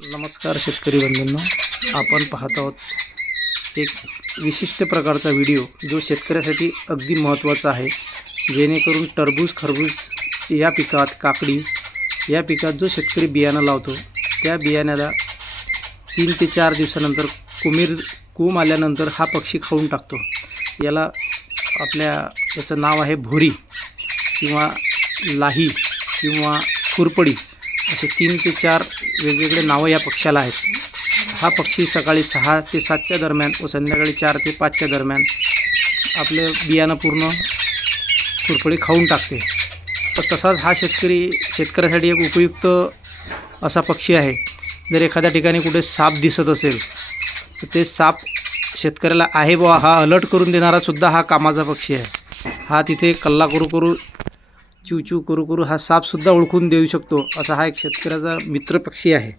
नमस्कार शेतकरी बंधूंनो, आपण पाहत आहोत एक विशिष्ट प्रकारचा व्हिडिओ जो शेतकऱ्यासाठी अगदी महत्त्वाचा आहे। जेणेकरून टरबूज, खरबूज या पिकात, काकडी या पिकात जो शेतकरी बियाणं लावतो त्या बियाण्याला 3 ते 4 दिवसानंतर कोंब आल्यानंतर हा पक्षी खाऊन टाकतो। याचं नाव आहे भोरी किंवा लाही किंवा खुरपडी, असे 3 ते 4 वेगवेगळे नावं या पक्ष्याला आहेत। हा पक्षी सकाळी 6 ते 7च्या दरम्यान व संध्याकाळी 4 ते 5च्या दरम्यान आपलं बियाणं पूर्ण खुरपडी खाऊन टाकते। तर तसाच हा शेतकऱ्यासाठी एक उपयुक्त असा पक्षी आहे। जर एखाद्या ठिकाणी कुठे साप दिसत असेल तर ते साप शेतकऱ्याला आहे बुवा हा अलर्ट करून देणारा सुद्धा हा कामाचा पक्षी आहे। हा तिथे कल्ला करू चिवचिव करू हा सापसुद्धा ओळखून देऊ शकतो, असा हा एक शेतकऱ्याचा मित्र पक्षी आहे।